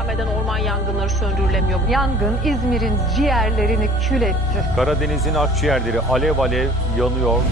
devam eden orman yangınları söndürülemiyor. Yangın İzmir'in ciğerlerini kül etti. Karadeniz'in akciğerleri alev alev yanıyor.